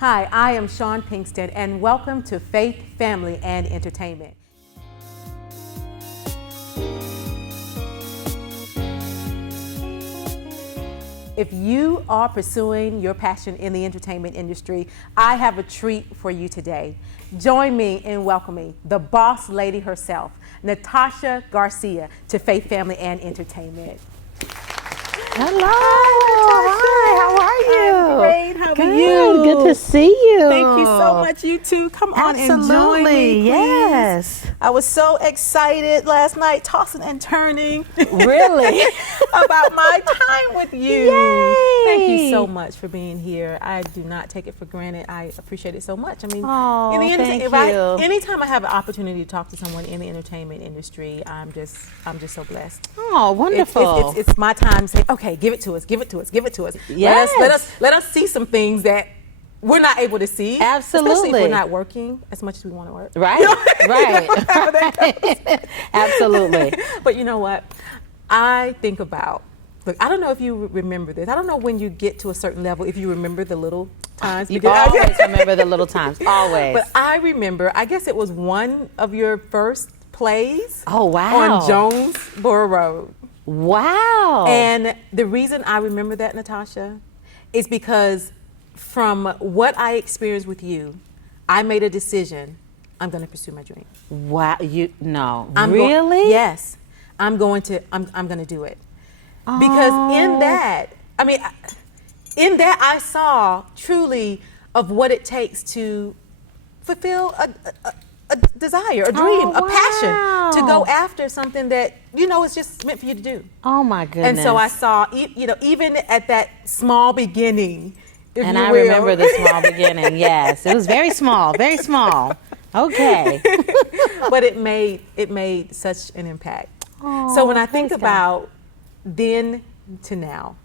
Hi, I am Chaun Pinkston, and welcome to Faith, Family, and Entertainment. If you are pursuing your passion in the entertainment industry, I have a treat for you today. Join me in welcoming the boss lady herself, Natarsha Garcia, to Faith, Family, and Entertainment. Hello. Hi, how are you? I'm great. How Good. are you? Good to see you. Thank you so much. You too. Come on and join me, please. Yes. I was so excited last night, tossing and turning. Really? About my time with you. Yay. Thank you so much for being here. I do not take it for granted. I appreciate it so much. I mean, thank you. Anytime I have an opportunity to talk to someone in the entertainment industry, I'm just so blessed. Oh, wonderful. It's my time to say, okay, give it to us, give it to us, give it to us. Yes. Let us see some things that we're not able to see. Absolutely. Especially if we're not working as much as we want to work. Right, right. Absolutely. But you know what? I think about, look, I don't know if you remember this. I don't know when you get to a certain level, if you remember the little times. You always remember the little times, always. But I remember, I guess it was one of your first plays. Oh, wow. On Jonesboro Road. Wow. And the reason I remember that, Natarsha, is because from what I experienced with you, I made a decision. I'm going to pursue my dream. Wow. I'm really? Yes. I'm going to do it. Because in that I saw truly of what it takes to fulfill a desire, a dream, a passion to go after something that, is just meant for you to do. Oh my goodness. And so I saw, even at that small beginning, I remember the small beginning, yes. It was very small, very small. Okay. But it made such an impact. Oh, so when I think about then to now,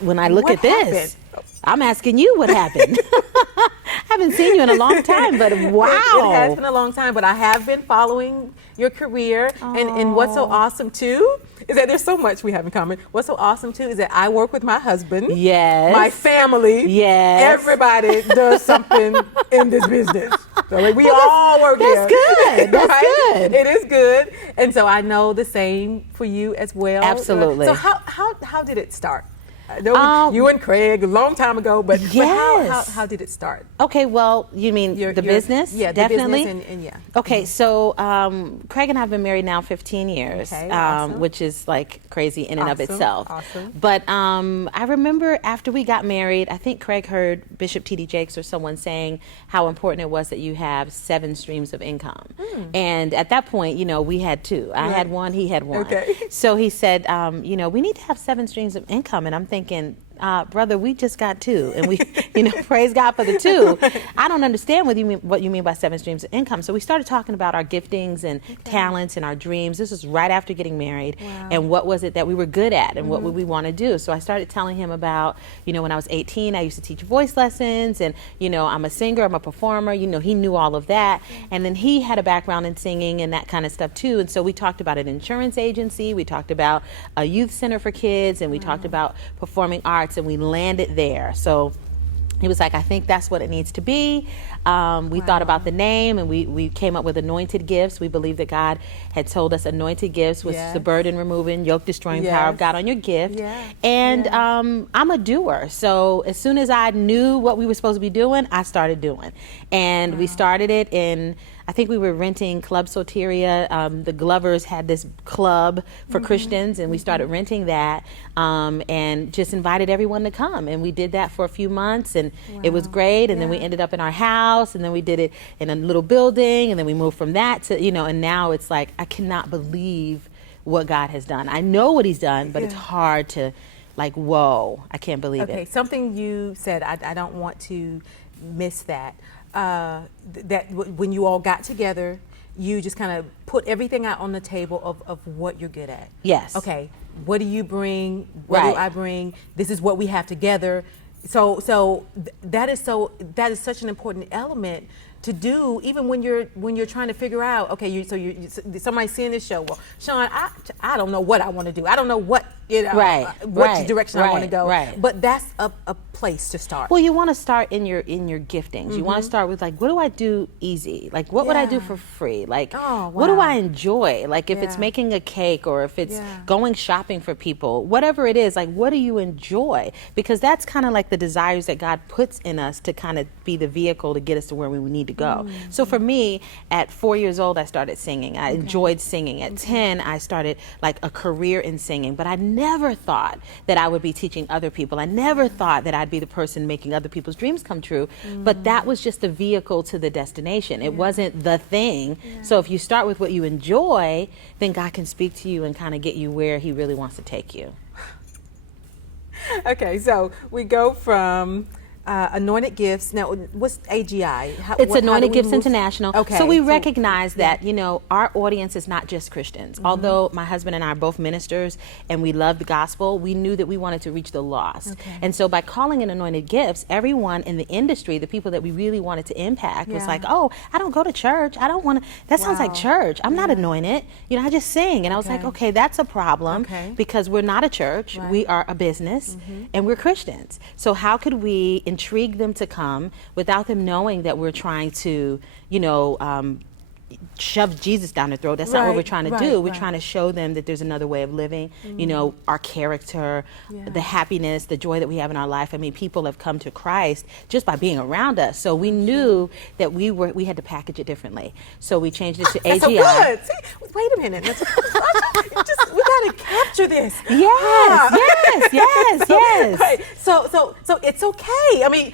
when I look at this, happened? I'm asking you what happened. I haven't seen you in a long time, but wow. It has been a long time, but I have been following your career. And what's so awesome too is that there's so much we have in common. What's so awesome too is that I work with my husband. Yes. My family. Yes. Everybody does something in this business. So we all work here. That's good. That's right? good. It is good. And so I know the same for you as well. Absolutely. So how did it start? You and Craig a long time ago, but how did it start? Okay, well, you mean the business? Yeah, definitely. The business and yeah. Okay, so Craig and I have been married now 15 years, okay, awesome. Which is like crazy in and of itself. Awesome. But I remember after we got married, I think Craig heard Bishop T.D. Jakes or someone saying how important it was that you have 7 streams of income. And at that point, we had 2. I had 1, he had 1. Okay. So he said, we need to have 7 streams of income. And I'm thinking, brother, we just got 2, and we, praise God for the 2. I don't understand what you mean by 7 streams of income. So we started talking about our giftings and talents and our dreams. This was right after getting married, and what was it that we were good at, and what would we want to do. So I started telling him about, when I was 18, I used to teach voice lessons, and I'm a singer, I'm a performer. He knew all of that, and then he had a background in singing and that kind of stuff too. And so we talked about an insurance agency, we talked about a youth center for kids, and we talked about performing arts, and we landed there. So he was like, I think that's what it needs to be. We thought about the name, and we came up with Anointed Gifts. We believe that God had told us Anointed Gifts was the burden removing, yoke destroying power of God on your gift. And I'm a doer. So as soon as I knew what we were supposed to be doing, I started doing. And we started it in, I think we were renting Club Soteria. The Glovers had this club for Christians, and we started renting that, and just invited everyone to come. And we did that for a few months, and it was great. And then we ended up in our house, and then we did it in a little building, and then we moved from that to, and now it's like, I cannot believe what God has done. I know what he's done, but it's hard to, like, whoa, I can't believe it. Okay, something you said, I don't want to miss that. That when you all got together, you just kind of put everything out on the table of what you're good at. Yes. Okay, what do you bring? What do I bring? This is what we have together. So that is such an important element to do, even when you're trying to figure out. Okay, somebody's seeing this show. Well, Chaun, I don't know what I want to do. I don't know what you know, what direction I want to go. Right. But that's a place to start. Well, you want to start in your giftings. You want to start with, like, what do I do easy? Like, what would I do for free? Like, what do I enjoy? Like, if it's making a cake, or if it's going shopping for people, whatever it is, like, what do you enjoy? Because that's kind of like the desires that God puts in us to kind of be the vehicle to get us to where we need to go. So for me, at 4 years old, I started singing. I enjoyed singing. At 10, I started like a career in singing, but I never thought that I would be teaching other people. I never thought that I'd be the person making other people's dreams come true, but that was just the vehicle to the destination. It wasn't the thing. So if you start with what you enjoy, then God can speak to you and kind of get you where he really wants to take you. Okay, so we go from Anointed Gifts. Now, what's AGI? It's Anointed Gifts International. Okay. So we recognize that, you know, our audience is not just Christians. Although my husband and I are both ministers and we love the gospel, we knew that we wanted to reach the lost. And so by calling it Anointed Gifts, everyone in the industry, the people that we really wanted to impact, was like, oh, I don't go to church. I don't want to, that sounds like church. I'm not anointed. You know, I just sing. And I was like, okay, that's a problem because we're not a church. We are a business and we're Christians. So how could we intrigue them to come without them knowing that we're trying to, you know, shove Jesus down their throat? That's not what we're trying to do. We're trying to show them that there's another way of living, you know, our character, the happiness, the joy that we have in our life. I mean, people have come to Christ just by being around us. So we knew that we had to package it differently. So we changed it to AGI. So good. See, wait a minute. We got to capture this. Yes. Right. So it's okay. I mean,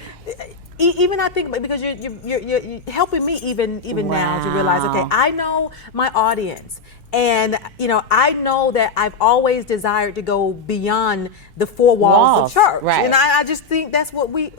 even I think, because you're helping me even now to realize, okay, I know my audience, and you know, I know that I've always desired to go beyond the four walls of church, and I just think that's what we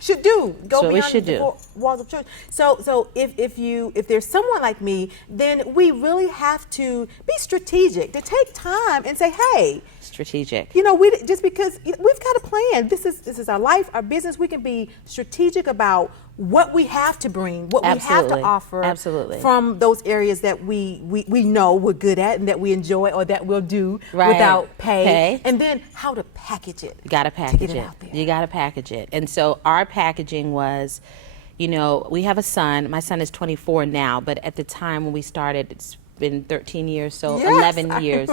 should do. Go beyond the four walls of church. So if there's someone like me, then we really have to be strategic, to take time and say, hey, strategic. You know, just because we've got a plan. This is our life, our business. We can be strategic about what we have to bring, what we have to offer from those areas that we know we're good at and that we enjoy, or that we'll do without pay. And then how to package it. You got to package it. Out there. You got to package it. And so our packaging was, you know, we have a son. My son is 24 now, but at the time when we started, it's been 13 years, so 11 years.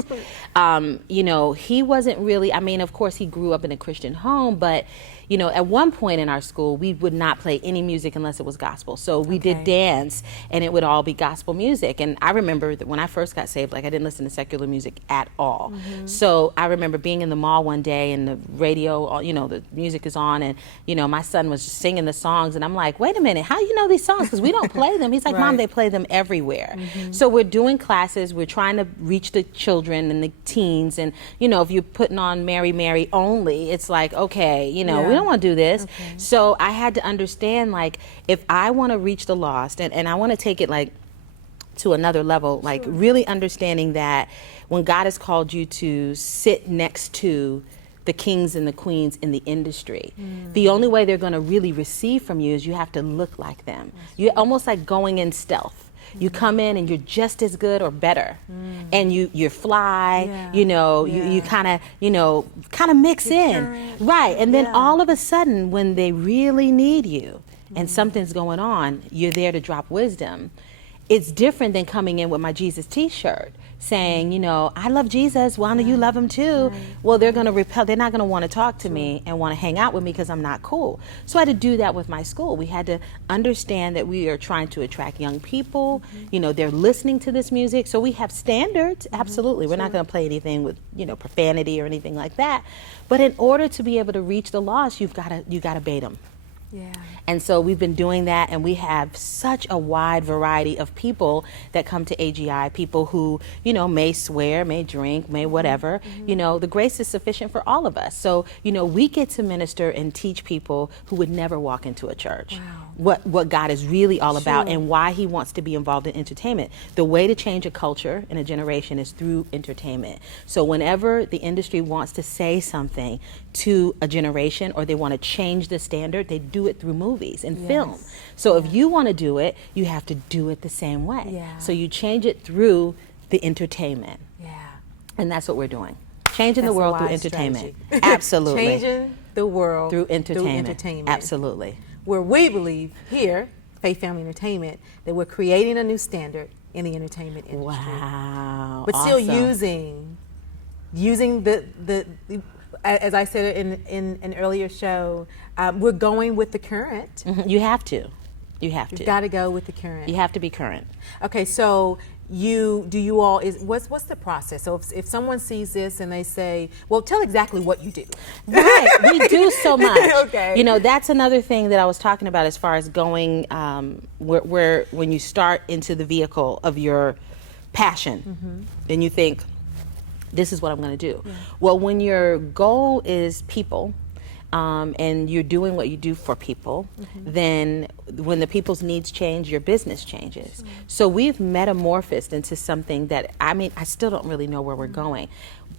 You know, he wasn't really, I mean, of course, he grew up in a Christian home, but, you know, at one point in our school, we would not play any music unless it was gospel. So we did dance, and it would all be gospel music. And I remember that when I first got saved, like, I didn't listen to secular music at all. So I remember being in the mall one day, and the radio, you know, the music is on, and, you know, my son was just singing the songs, and I'm like, wait a minute, how you know these songs? Because we don't play them. He's like, Mom, they play them everywhere. So we're doing classes, we're trying to reach the children and the teens, and, you know, if you're putting on Mary, Mary only, it's like, okay, you know, we don't want to do this. So I had to understand, like, if I want to reach the lost, and I want to take it, like, to another level, like, really understanding that when God has called you to sit next to the kings and the queens in the industry, the only way they're going to really receive from you is you have to look like them. You're almost like going in stealth. You come in and you're just as good or better, and you're fly. You know, you kind of mix in, right? And then all of a sudden, when they really need you and something's going on, you're there to drop wisdom. It's different than coming in with my Jesus T-shirt, saying, you know, I love Jesus. Why don't you love him too? Well, they're going to repel. They're not going to want to talk to me and want to hang out with me because I'm not cool. So I had to do that with my school. We had to understand that we are trying to attract young people. You know, they're listening to this music. So we have standards. Absolutely. We're not going to play anything with, you know, profanity or anything like that. But in order to be able to reach the lost, you got to bait them. And so we've been doing that, and we have such a wide variety of people that come to AGI, people who, you know, may swear, may drink, may whatever. You know, the grace is sufficient for all of us. So, you know, we get to minister and teach people who would never walk into a church what God is really all about and why he wants to be involved in entertainment. The way to change a culture and a generation is through entertainment. So whenever the industry wants to say something to a generation, or they want to change the standard, they do it through movies and film. So if you want to do it, you have to do it the same way. So you change it through the entertainment. And that's what we're doing. Changing the That's a world through wise entertainment. strategy. Absolutely. Changing the world Through entertainment. entertainment. Absolutely. Where we believe here, Faith Family Entertainment, that we're creating a new standard in the entertainment industry. Wow. But awesome. still using the as I said in an earlier show, we're going with the current. You have to. You have You've to. got to go with the current. You have to be current. Okay, so what's the process? So if someone sees this and they say, well, tell exactly what you do. Right, we do so much. Okay. You know, that's another thing that I was talking about as far as going where when you start into the vehicle of your passion, and you think, this is what I'm going to do. Yeah. Well, when your goal is people, and you're doing what you do for people, then when the people's needs change, your business changes. So we've metamorphosed into something that, I still don't really know where we're going.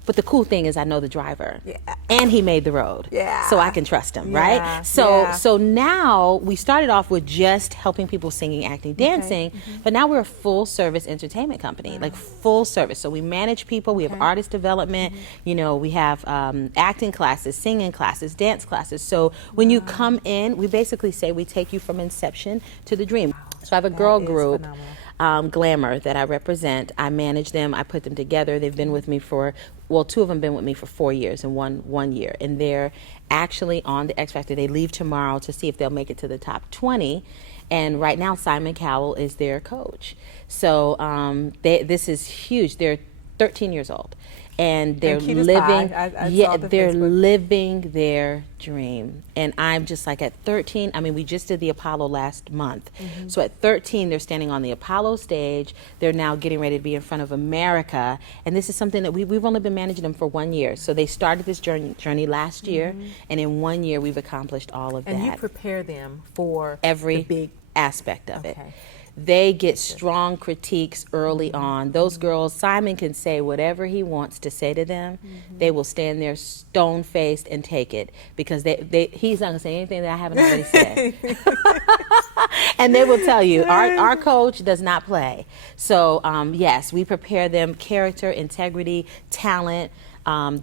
But the cool thing is I know the driver, and he made the road, so I can trust him, right? So now we started off with just helping people singing, acting, dancing, but now we're a full service entertainment company, like full service. So we manage people, we have artist development, you know, we have acting classes, singing classes, dance classes. So when you come in, we basically say we take you from inception to the dream. So I have a girl group. Glamour that I represent. I manage them. I put them together. They've been with me for, well, two of them been with me for 4 years and one year. And they're actually on the X Factor. They leave tomorrow to see if they'll make it to the top 20. And right now, Simon Cowell is their coach. So this is huge. They're 13 years old. And they're living, they're living their dream. And I'm just like at 13, we just did the Apollo last month. So at 13, they're standing on the Apollo stage. They're now getting ready to be in front of America. And this is something that we've only been managing them for 1 year. So they started this journey last year. And in 1 year, we've accomplished all of that. And you prepare them for every big aspect of it. They get strong critiques early on. Those girls, Simon can say whatever he wants to say to them. They will stand there stone-faced and take it because he's not going to say anything that I haven't already said. And they will tell you, our coach does not play. So, yes, we prepare them character, integrity, talent,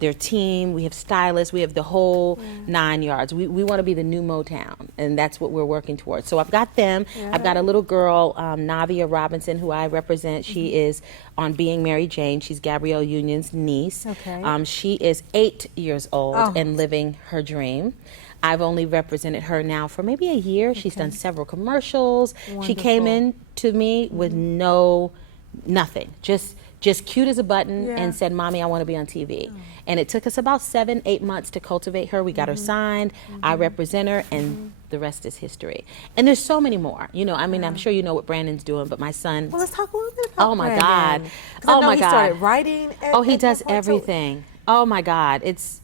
their team, we have stylists, we have the whole 9 yards. We want to be the new Motown, and that's what we're working towards. So I've got them. I've got a little girl, Navia Robinson, who I represent. She is on Being Mary Jane. She's Gabrielle Union's niece. She is 8 years old and living her dream. I've only represented her now for maybe a year. She's done several commercials. Wonderful. She came in to me with nothing, just cute as a button and said, Mommy, I want to be on TV. And it took us about 7-8 months to cultivate her. We got her signed. I represent her, and the rest is history. And there's so many more. You know, I'm sure you know what Brandon's doing, but my son. Well, let's talk a little bit about Brandon. God. Oh, my he God. started writing. He does everything. Oh, my God. It's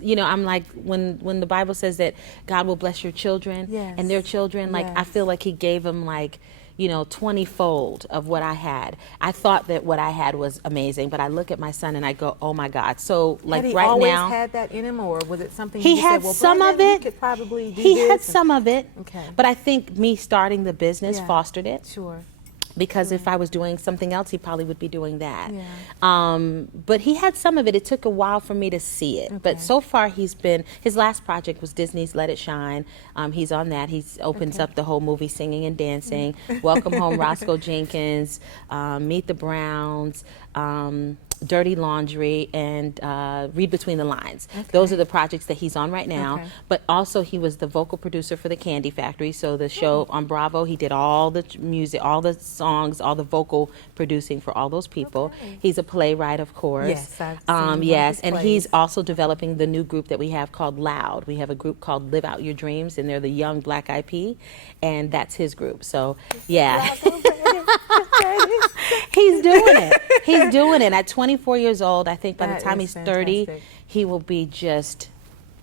I'm like, when the Bible says that God will bless your children and their children, like, I feel like he gave them, like, 20-fold of what I had. I thought that what I had was amazing, but I look at my son and I go, oh my God. So like had he right always now, had that in him, or was it something he you had said, well, some Brandon, of you it. could probably do he this had some of it, okay. But I think me starting the business fostered it. Sure. Because if I was doing something else, he probably would be doing that. But he had some of it. It took a while for me to see it. But so far, his last project was Disney's Let It Shine. He's on that. He opens up the whole movie singing and dancing. Welcome Home, Roscoe Jenkins, Meet the Browns, Dirty Laundry, and Read Between the Lines. Those are the projects that he's on right now. But also he was the vocal producer for the Candy Factory. So the show on Bravo, he did all the music, all the songs, all the vocal producing for all those people. He's a playwright, of course. Yes, I've seen and he's also developing the new group that we have called Loud. We have a group called Live Out Your Dreams, and they're the young Black Eyed Peas, and that's his group. So yeah. He's doing it. He's doing it. At 24 years old, I think by the time he's 30, he will be just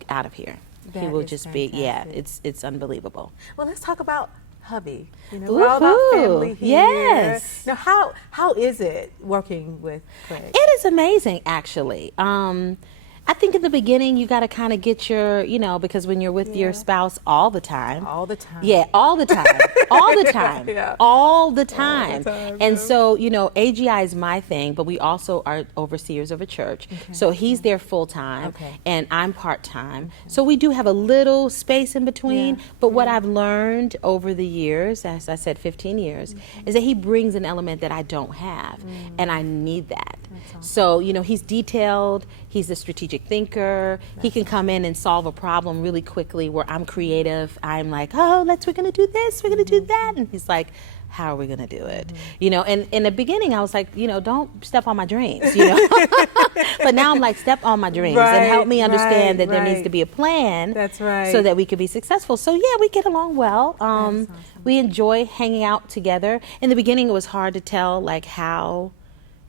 out of here. He will just be, it's unbelievable. Well, let's talk about hubby. We're all about family here. Yes. Now, how is it working with Craig? It is amazing, actually. I think in the beginning you got to kind of get your, because when you're with your spouse all the time. All the time. Yeah, all the time. All the time. Yeah. All the time. All the time, And yeah. so, AGI is my thing, but we also are overseers of a church. Okay. So he's there full time Okay. and I'm part time. So we do have a little space in between. Yeah. But what I've learned over the years, as I said, 15 years, is that he brings an element that I don't have. And I need that. Awesome. So, he's detailed, he's a strategic thinker, he can come in and solve a problem really quickly where I'm creative. I'm like, we're gonna do this, we're gonna do that. And he's like, how are we gonna do it? And in the beginning I was like, don't step on my dreams, But now I'm like, step on my dreams and help me understand that there needs to be a plan. That's right. So that we could be successful. So yeah, we get along well. Awesome. We enjoy hanging out together. In the beginning it was hard to tell like how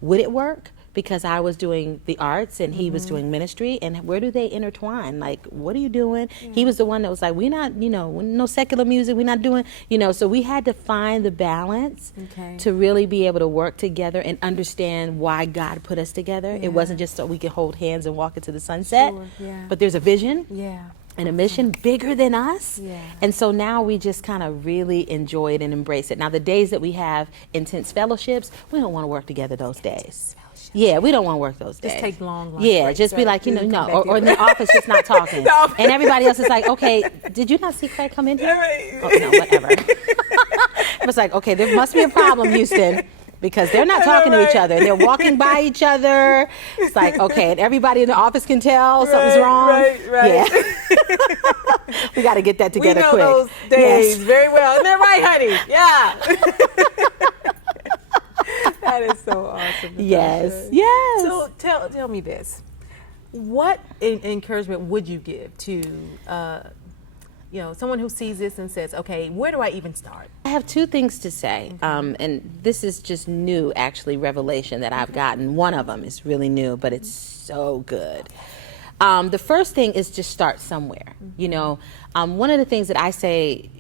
would it work? Because I was doing the arts and he was doing ministry, and where do they intertwine? Like, what are you doing? Yeah. He was the one that was like, we're not, no secular music, we're not doing, so we had to find the balance to really be able to work together and understand why God put us together. Yeah. It wasn't just so we could hold hands and walk into the sunset, but there's a vision. Yeah. And a mission bigger than us. Yeah. And so now we just kind of really enjoy it and embrace it. Now, the days that we have intense fellowships, we don't want to work together those days. Yeah, we don't want to work those days. Just take long lunch breaks, just be like, no, or in the office just not talking. And everybody else is like, okay, did you not see Craig come in here? Oh, no, whatever. It was like, okay, there must be a problem, Houston. Because they're not talking to each other. They're walking by each other. It's like, okay, and everybody in the office can tell something's wrong. Right. Yeah. We got to get that together quick. We know those days very well. Isn't that right, honey? Yeah. That is so awesome. Yes. So tell me this. What encouragement would you give to someone who sees this and says, okay, where do I even start? I have two things to say, and this is just new, actually, revelation that I've gotten. One of them is really new, but it's so good. The first thing is just start somewhere. One of the things that I say,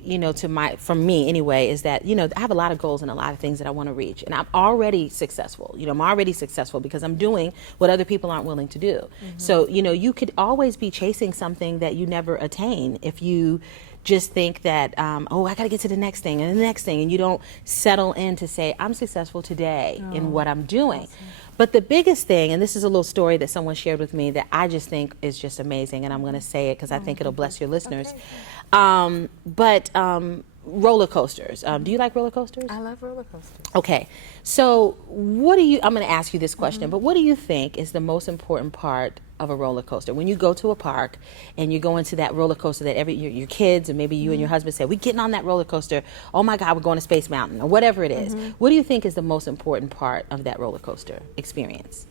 from me anyway, is that, I have a lot of goals and a lot of things that I want to reach, and I'm already successful. I'm already successful because I'm doing what other people aren't willing to do. So, you could always be chasing something that you never attain if you just think that, I got to get to the next thing and the next thing, and you don't settle in to say, I'm successful today in what I'm doing. Awesome. But the biggest thing, and this is a little story that someone shared with me that I just think is just amazing, and I'm going to say it because I think it'll bless your listeners. Okay. Roller coasters. Do you like roller coasters? I love roller coasters. Okay. So I'm going to ask you this question, but what do you think is the most important part of a roller coaster? When you go to a park and you go into that roller coaster that your kids and maybe you and your husband say, we're getting on that roller coaster, oh my God, we're going to Space Mountain, or whatever it is. What do you think is the most important part of that roller coaster experience?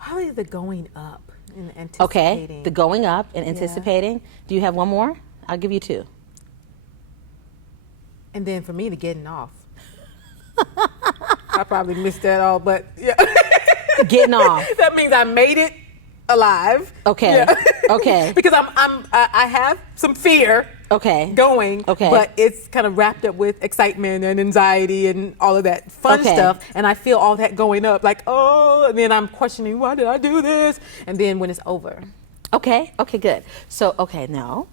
Probably the going up and anticipating. Okay, the going up and anticipating. Yeah. Do you have one more? I'll give you two. And then for me, the getting off. I probably missed that all, but yeah. Getting off. That means I made it alive. Okay. Yeah. Okay. Because I have some fear. Okay. Going. Okay. But it's kind of wrapped up with excitement and anxiety and all of that fun stuff. And I feel all that going up, like, and then I'm questioning, why did I do this? And then when it's over. Okay. Okay. Good. So no.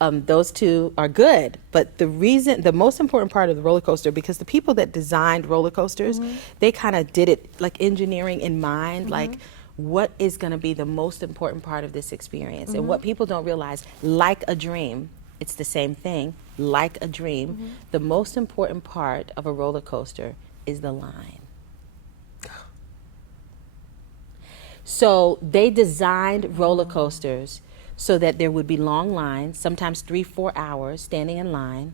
Those two are good, but the most important part of the roller coaster, because the people that designed roller coasters, they kind of did it like engineering in mind, like what is going to be the most important part of this experience. And what people don't realize, like a dream, it's the same thing, like a dream, the most important part of a roller coaster is the line. So they designed roller coasters so that there would be long lines, sometimes 3-4 hours standing in line.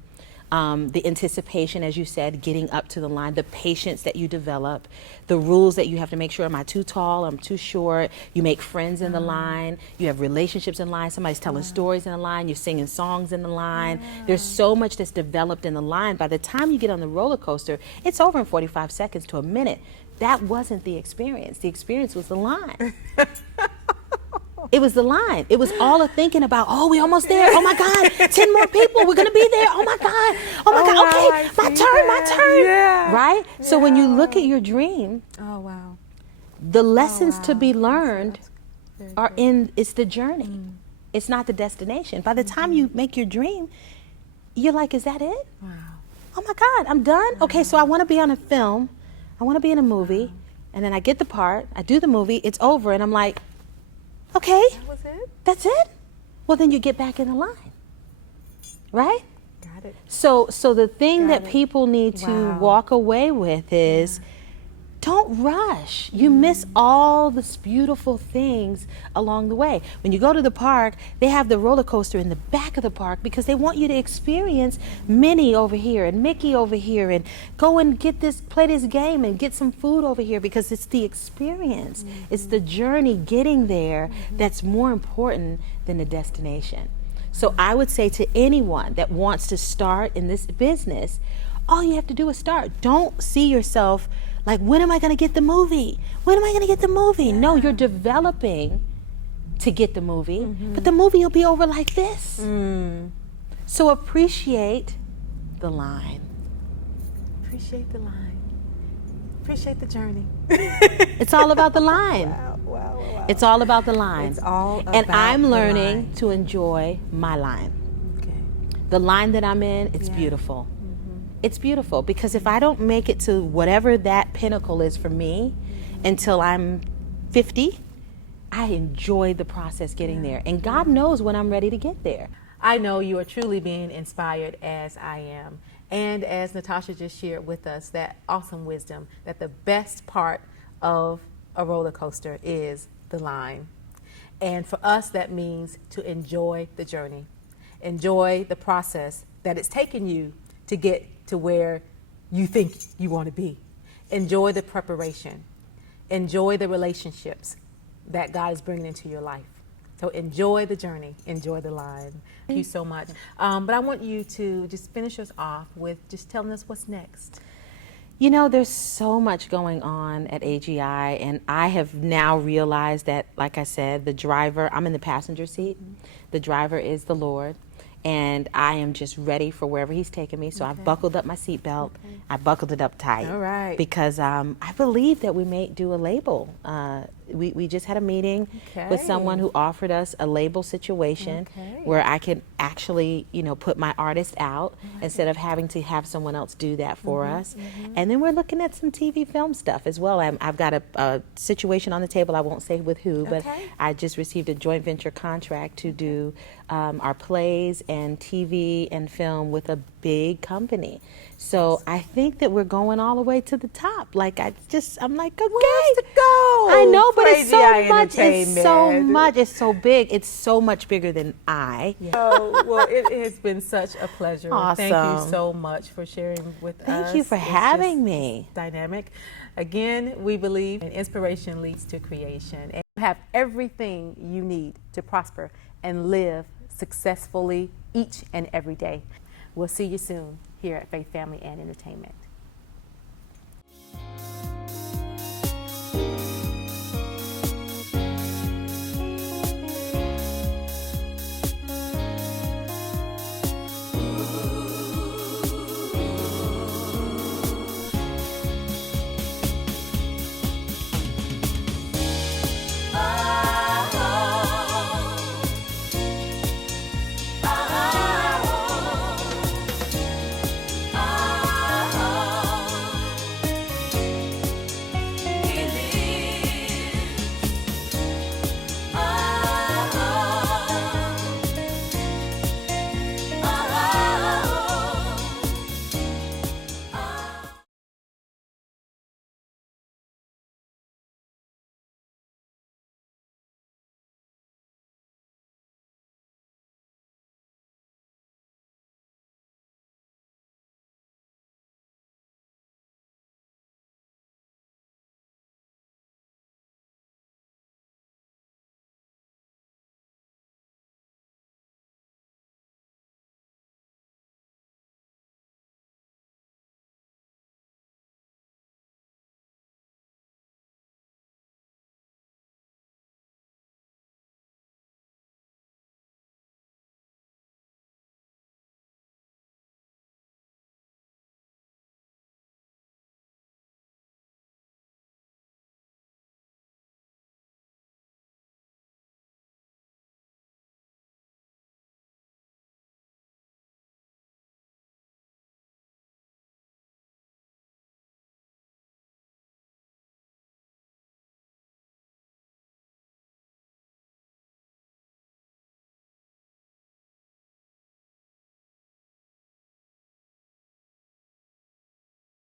The anticipation, as you said, getting up to the line, the patience that you develop, the rules that you have to make sure, am I too tall, I'm too short, you make friends in the line, you have relationships in line, somebody's telling stories in the line, you're singing songs in the line. There's so much that's developed in the line. By the time you get on the roller coaster, it's over in 45 seconds to a minute. That wasn't the experience. The experience was the line. It was the line. It was all of thinking about, we almost there. Oh my God, 10 more people. We're going to be there. Oh my God. Oh my God. Wow, okay, my turn. Yeah. Right? So when you look at your dream, The lessons to be Wow. learned Very are good. it's the journey. It's not the destination. By the time you make your dream, you're like, is that it? Wow. Oh my God, I'm done? Okay, so I want to be on a film. I want to be in a movie. And then I get the part, I do the movie, it's over, and I'm like, okay, That was it? that's it? Well, then you get back in the line, right? Got it. So the thing Got that it. people need to Wow. walk away with is don't rush. You miss all this beautiful things along the way. When you go to the park, they have the roller coaster in the back of the park because they want you to experience Minnie over here and Mickey over here and go and play this game and get some food over here because it's the experience. It's the journey getting there that's more important than the destination. So I would say to anyone that wants to start in this business, all you have to do is start. Don't see yourself like, when am I going to get the movie? When am I going to get the movie? No, you're developing to get the movie, but the movie will be over like this. So appreciate the line. Appreciate the line. Appreciate the journey. It's all about the line. Wow. It's all about the line. It's all and about I'm the learning line. to enjoy my line. Okay. The line that I'm in, it's Yeah. beautiful. It's beautiful because if I don't make it to whatever that pinnacle is for me until I'm 50, I enjoy the process getting there. And God knows when I'm ready to get there. I know you are truly being inspired as I am. And as Natarsha just shared with us, that awesome wisdom that the best part of a roller coaster is the line. And for us, that means to enjoy the journey, enjoy the process that it's taken you to get to where you think you want to be. Enjoy the preparation. Enjoy the relationships that God is bringing into your life. So enjoy the journey, enjoy the line. Thank you so much. But I want you to just finish us off with just telling us what's next. You know, there's so much going on at AGI, and I have now realized that, like I said, the driver, I'm in the passenger seat. The driver is the Lord. And I am just ready for wherever he's taking me. So I've buckled up my seatbelt. I buckled it up tight. All right. Because I believe that we may do a label. We just had a meeting with someone who offered us a label situation where I could actually, put my artist out instead of having to have someone else do that for us. And then we're looking at some TV film stuff as well. I've got a situation on the table. I won't say with who, but I just received a joint venture contract to do our plays and TV and film with a big company. So I think that we're going all the way to the top. I'm like, okay. Where's to go? I know, but it's Crazy so Eye much. It's so Entertainment. much. It's so big. It's so much bigger than I. Oh, well, it has been such a pleasure. Thank you Awesome. so much for sharing with us. Thank you for It's having just me. Dynamic. Again, we believe in inspiration leads to creation. And you have everything you need to prosper and live successfully each and every day. We'll see you soon here at Faith, Family, and Entertainment.